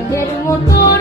চাঁদের মতো